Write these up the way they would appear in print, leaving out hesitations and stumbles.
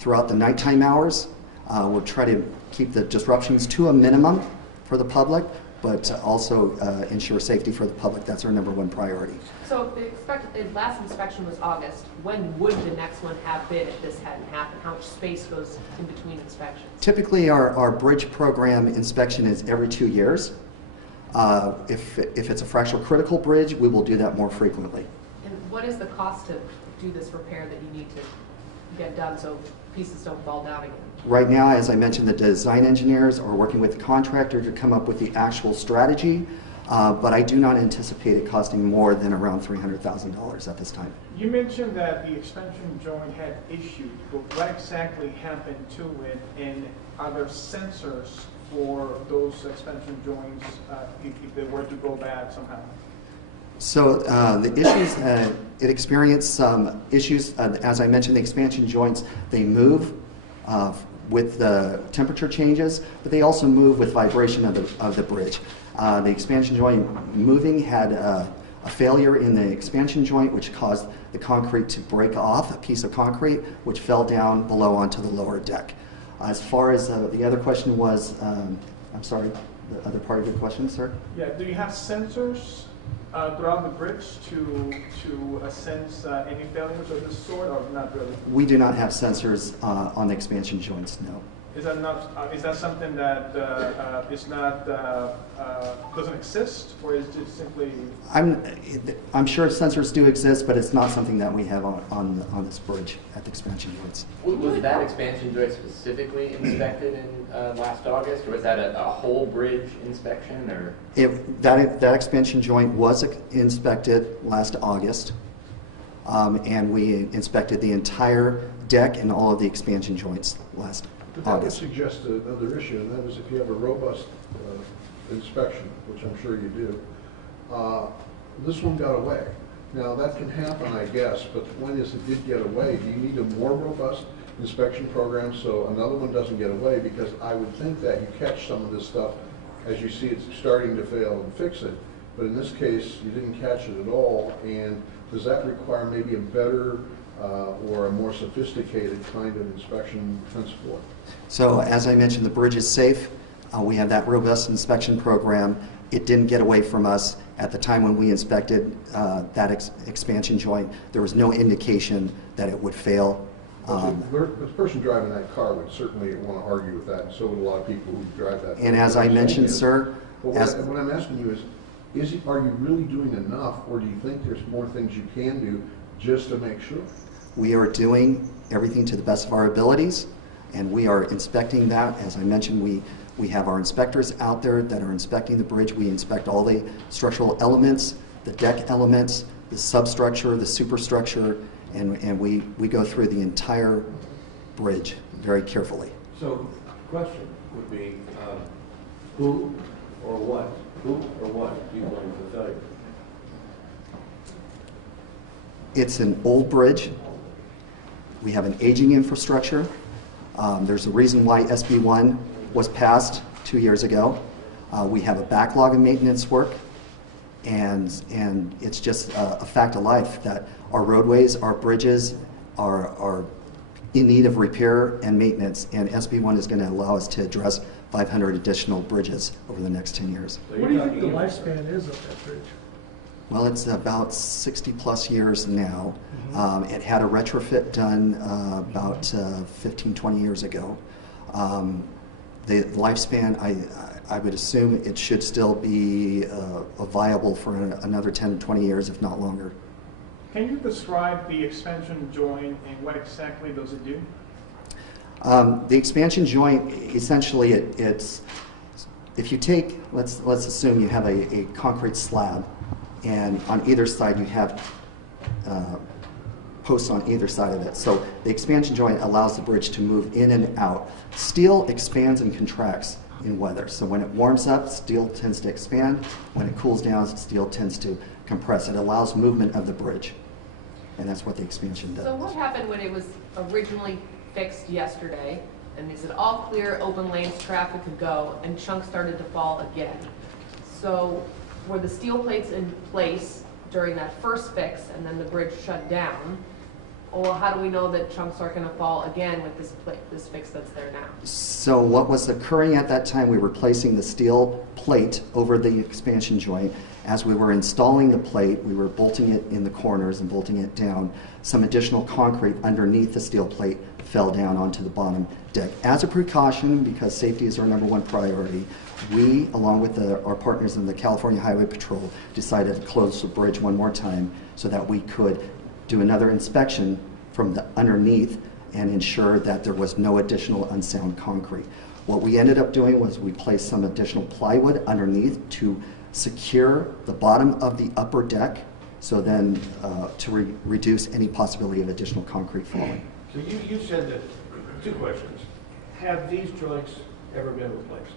throughout the nighttime hours. We'll try to keep the disruptions to a minimum for the public, but also ensure safety for the public. That's our number one priority. So the last inspection was August. When would the next one have been if this hadn't happened? How much space goes in between inspections? Typically, our bridge program inspection is every 2 years. If it's a fractional critical bridge, we will do that more frequently. And what is the cost to do this repair that you need to get done so pieces don't fall down again? Right now, as I mentioned, the design engineers are working with the contractor to come up with the actual strategy, but I do not anticipate it costing more than around $300,000 at this time. You mentioned that the expansion joint had issues, but what exactly happened to it, and are there sensors for those expansion joints if they were to go bad somehow? So the issues, it experienced some issues. As I mentioned, the expansion joints, they move with the temperature changes, but they also move with vibration of the bridge. The expansion joint moving had a failure in the expansion joint, which caused the concrete to break off, a piece of concrete, which fell down below onto the lower deck. As far as the other question was, I'm sorry, the other part of your question, sir? Yeah, do you have sensors throughout the bridge to sense any failures of this sort, or not really? We do not have sensors on the expansion joints, no. Is that not? Is that something that is not doesn't exist, or is it simply? I'm sure sensors do exist, but it's not something that we have on this bridge at the expansion joints. Was that expansion joint specifically inspected in last August, or was that a whole bridge inspection, or? That expansion joint was inspected last August, and we inspected the entire deck and all of the expansion joints last But that would August. suggest another issue, and that is if you have a robust inspection, which I'm sure you do, this one got away. Now that can happen, I guess, but the point is it did get away. Do you need a more robust inspection program so another one doesn't get away? Because I would think that you catch some of this stuff as you see it's starting to fail and fix it. But in this case, you didn't catch it at all, and does that require maybe a better or a more sophisticated kind of inspection principle? So as I mentioned, the bridge is safe. We have that robust inspection program. It didn't get away from us. At the time when we inspected that expansion joint, there was no indication that it would fail. The person driving that car would certainly want to argue with that, and so would a lot of people who drive that. And as I mentioned, sir, what I'm asking you is are you really doing enough, or do you think there's more things you can do just to make sure? we are doing everything to the best of our abilities, and we are inspecting that. As I mentioned, we have our inspectors out there that are inspecting the bridge. We inspect all the structural elements, the deck elements, the substructure, the superstructure, and we go through the entire bridge very carefully. So the question would be, who or what do you blame for failure? It's an old bridge. We have an aging infrastructure. There's a reason why SB1 was passed 2 years ago. We have a backlog of maintenance work, and it's just a fact of life that our roadways, our bridges are in need of repair and maintenance, and SB1 is going to allow us to address 500 additional bridges over the next 10 years. So what do you think the lifespan is of that bridge? Well, it's about 60 plus years now. It had a retrofit done about 15, 20 years ago. The lifespan, I would assume it should still be viable for another 10, 20 years, if not longer. Can you describe the expansion joint and what exactly does it do? The expansion joint, essentially, it's if you take, let's assume you have a concrete slab, and on either side you have posts on either side of it. So the expansion joint allows the bridge to move in and out. Steel expands and contracts in weather. So when it warms up, steel tends to expand. When it cools down, steel tends to compress. It allows movement of the bridge, and that's what the expansion does. So what happened when it was originally fixed yesterday, and is it all clear, open lanes, traffic could go, and chunks started to fall again? So were the steel plates in place during that first fix and then the bridge shut down, Well, how do we know that chunks aren't going to fall again with this fix that's there now? So what was occurring at that time, we were placing the steel plate over the expansion joint. As we were installing the plate, we were bolting it in the corners and bolting it down. Some additional concrete underneath the steel plate fell down onto the bottom deck. As a precaution, because safety is our #1 priority, we, along with our partners in the California Highway Patrol, decided to close the bridge one more time so that we could do another inspection from the underneath and ensure that there was no additional unsound concrete. What we ended up doing was we placed some additional plywood underneath to secure the bottom of the upper deck, so then to reduce any possibility of additional concrete falling. So you said that, two questions. Have these joints ever been replaced?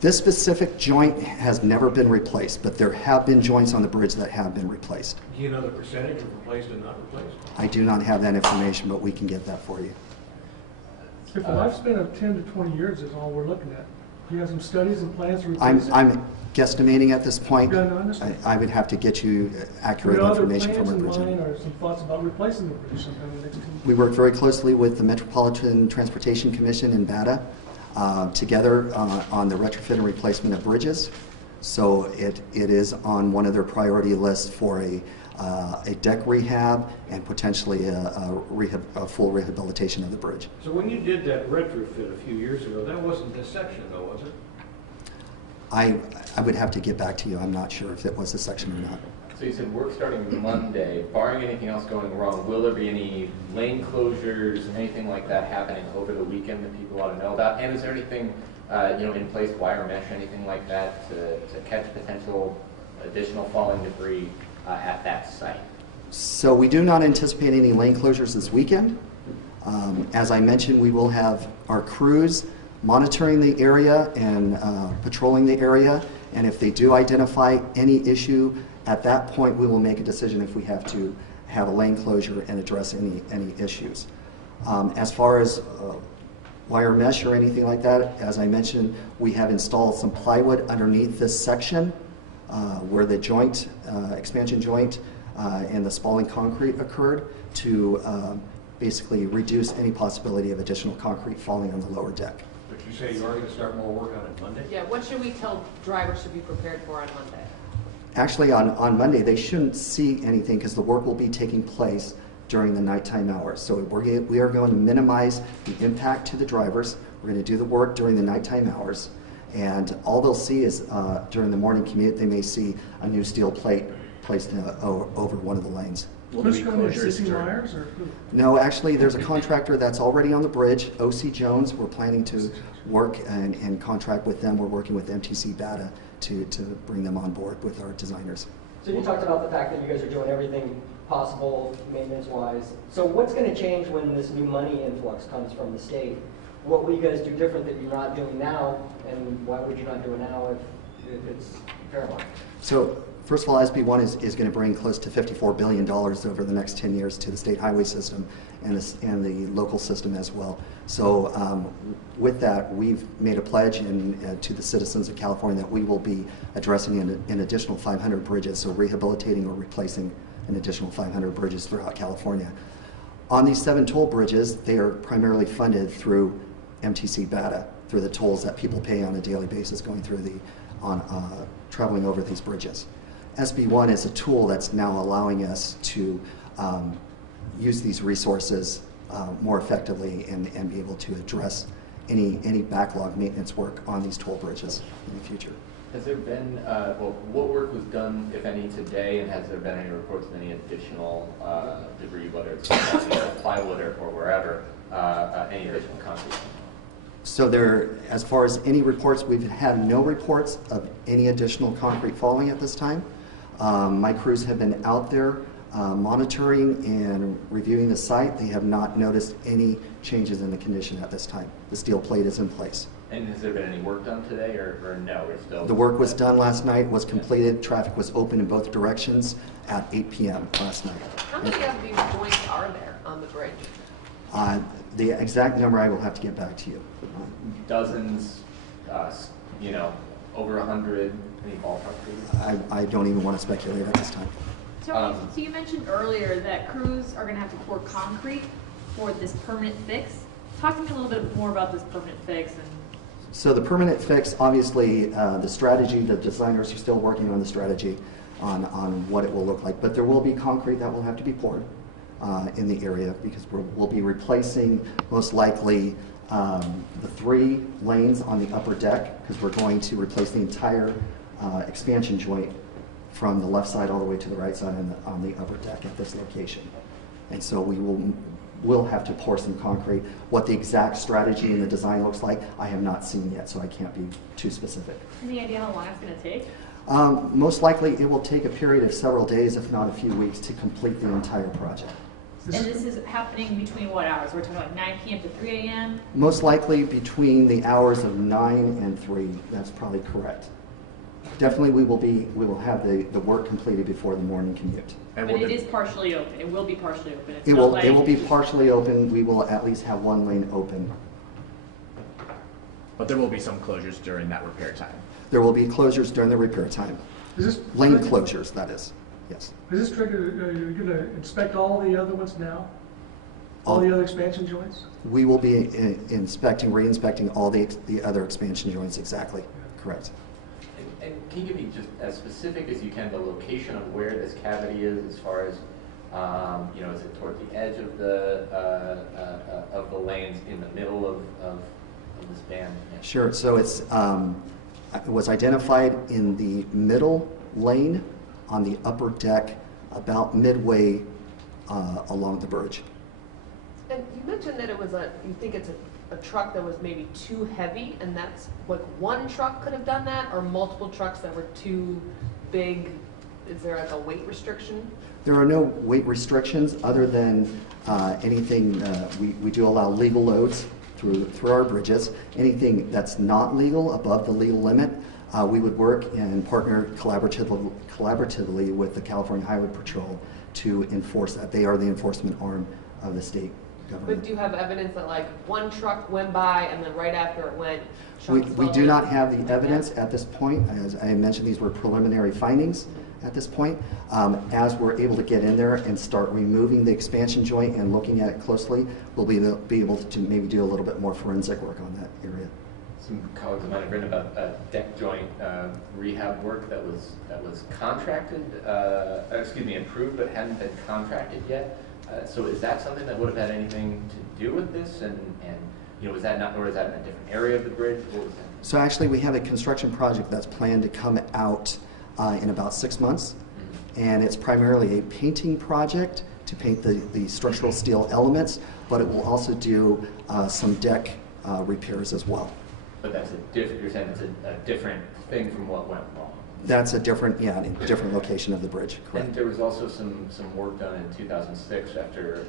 This specific joint has never been replaced, but there have been joints on the bridge that have been replaced. Do you know the percentage of replaced and not replaced? I do not have that information, but we can get that for you. If a lifespan of 10 to 20 years is all we're looking at, do you have some studies and plans to replace it? I'm guesstimating at this point. Yeah, no, I understand. I would have to get you accurate Are there other information from our plans bridge. in mind or some thoughts about replacing the bridge sometime in the next 2 years? We work very closely with the Metropolitan Transportation Commission in BATA together on the retrofit and replacement of bridges. So it is on one of their priority lists for a deck rehab and potentially a full rehabilitation of the bridge. So when you did that retrofit a few years ago, that wasn't this section though, was it? I would have to get back to you. I'm not sure if it was a section or not. So you said work starting Monday. Barring anything else going wrong, will there be any lane closures, anything like that happening over the weekend that people ought to know about? And is there anything, in place, wire mesh, anything like that, to catch potential additional falling debris at that site? So we do not anticipate any lane closures this weekend. As I mentioned, we will have our crews monitoring the area and patrolling the area. And if they do identify any issue, at that point we will make a decision if we have to have a lane closure and address any issues. As far as wire mesh or anything like that, as I mentioned, we have installed some plywood underneath this section where the joint, expansion joint and the spalling concrete occurred to basically reduce any possibility of additional concrete falling on the lower deck. But you say you are going to start more work on it Monday? Yeah, what should we tell drivers to be prepared for on Monday? Actually, on Monday, they shouldn't see anything because the work will be taking place during the nighttime hours. So we are going to minimize the impact to the drivers. We're going to do the work during the nighttime hours. And all they'll see is during the morning commute, they may see a new steel plate placed over one of the lanes. Who's going to assist Myers or who? No, actually, there's a contractor that's already on the bridge, O.C. Jones. We're planning to work and contract with them. We're working with MTC BATA to bring them on board with our designers. So you talked about the fact that you guys are doing everything possible maintenance-wise. So what's going to change when this new money influx comes from the state? What will you guys do different that you're not doing now, and why would you not do it now if it's Fairmont? So first of all, SB1 is going to bring close to $54 billion over the next 10 years to the state highway system and the local system as well. So with that, we've made a pledge to the citizens of California that we will be addressing an additional 500 bridges, so rehabilitating or replacing an additional 500 bridges throughout California. On these 7 toll bridges, they are primarily funded through MTC BATA, through the tolls that people pay on a daily basis going through traveling over these bridges. SB1 is a tool that's now allowing us to use these resources more effectively and be able to address any backlog maintenance work on these toll bridges in the future. Has there been, what work was done, if any, today, and has there been any reports of any additional debris, whether it's plywood or wherever, any additional concrete? So as far as any reports, we've had no reports of any additional concrete falling at this time. My crews have been out there monitoring and reviewing the site. They have not noticed any changes in the condition at this time. The steel plate is in place. And has there been any work done today, or no? We're still. The work was done last night, was completed. Traffic was open in both directions at 8 p.m. last night. How many of these joints are there on the bridge? The exact number I will have to get back to you. Dozens, over 100, any ballpark figures? I don't even want to speculate at this time. Tony, so you mentioned earlier that crews are going to have to pour concrete for this permanent fix. Talk to me a little bit more about this permanent fix. So the permanent fix, obviously, the strategy, the designers are still working on the strategy on what it will look like. But there will be concrete that will have to be poured in the area because we'll be replacing, most likely, the 3 lanes on the upper deck because we're going to replace the entire expansion joint from the left side all the way to the right side on the upper deck at this location. And so we'll have to pour some concrete. What the exact strategy and the design looks like, I have not seen yet, so I can't be too specific. Any idea how long it's going to take? Most likely it will take a period of several days, if not a few weeks, to complete the entire project. And this is happening between what hours? We're talking like 9 p.m. to 3 a.m.? Most likely between the hours of 9 and 3. That's probably correct. Definitely we will have the work completed before the morning commute. But it is partially open. It will be partially open. It's It not will be partially open. We will at least have 1 lane open. But there will be some closures during that repair time. There will be closures during the repair time. Is this Lane closures, that is. Yes. Is this triggered, are you going to inspect all the other ones now? All the other expansion joints? We will be re-inspecting all the other expansion joints, exactly. Correct. And can you give me just as specific as you can the location of where this cavity is, as far as is it toward the edge of the lanes, in the middle of the span? Yeah. Sure. So it was identified in the middle lane on the upper deck, about midway along the bridge. And you mentioned that you think it's a truck that was maybe too heavy, and that's like one truck could have done that, or multiple trucks that were too big. Is there like a weight restriction? There are no weight restrictions other than anything, we do allow legal loads through our bridges. Anything that's not legal, above the legal limit, we would work and partner collaboratively with the California Highway Patrol to enforce that. They are the enforcement arm of the state government. But do you have evidence that like one truck went by and then right after it went, we do not have the evidence at this point. As I mentioned, these were preliminary findings at this point. As we're able to get in there and start removing the expansion joint and looking at it closely, we'll be able to maybe do a little bit more forensic work on that area. Some colleagues of mine have written about deck joint rehab work that was contracted, approved but hadn't been contracted yet. So is that something that would have had anything to do with this? And was that not, or is that in a different area of the bridge? What was that? So actually, we have a construction project that's planned to come out in about 6 months, and it's primarily a painting project to paint the structural steel elements, but it will also do some deck repairs as well. But that's you're saying it's a different thing from what went wrong. That's a different location of the bridge, correct. And there was also some work done in 2006 after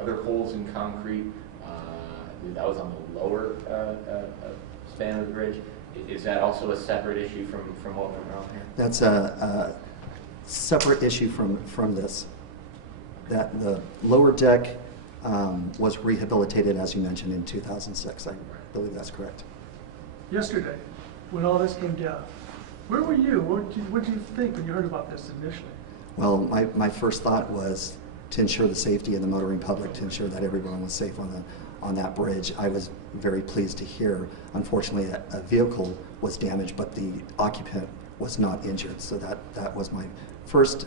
other holes in concrete. I believe that was on the lower span of the bridge. Is that also a separate issue from what went wrong here? That's a separate issue from this. That the lower deck was rehabilitated, as you mentioned, in 2006. I believe that's correct. Yesterday, when all this came down, where were you? What did you think when you heard about this initially? Well, my first thought was to ensure the safety of the motoring public, to ensure that everyone was safe on that bridge. I was very pleased to hear, unfortunately, a vehicle was damaged, but the occupant was not injured. So that was my first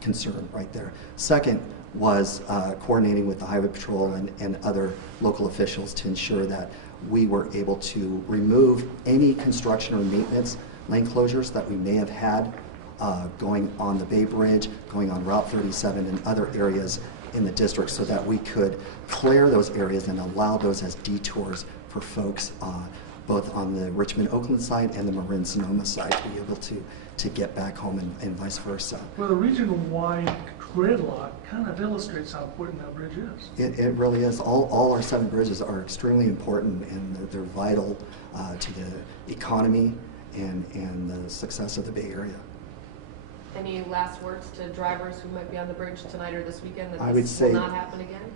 concern right there. Second was coordinating with the Highway Patrol and other local officials to ensure that we were able to remove any construction or maintenance lane closures that we may have had going on the Bay Bridge, going on Route 37 and other areas in the district, so that we could clear those areas and allow those as detours for folks both on the Richmond-Oakland side and the Marin-Sonoma side to be able to get back home and vice versa. Well, the regional-wide gridlock kind of illustrates how important that bridge is. It really is. All our 7 bridges are extremely important, and they're vital to the economy and the success of the Bay Area. Any last words to drivers who might be on the bridge tonight or this weekend that I would this say will not happen again?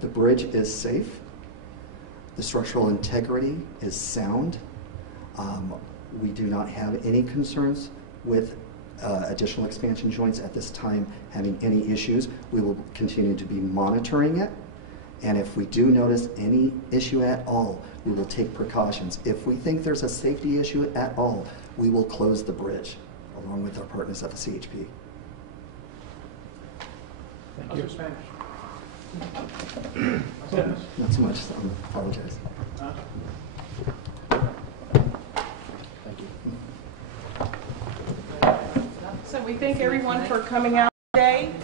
The bridge is safe. The structural integrity is sound. We do not have any concerns with additional expansion joints at this time having any issues. We will continue to be monitoring it. And if we do notice any issue at all, we will take precautions. If we think there's a safety issue at all, we will close the bridge along with our partners at the CHP. How's your Spanish? Not so much, so I apologize. Huh? Thank you. So we thank everyone for coming out today.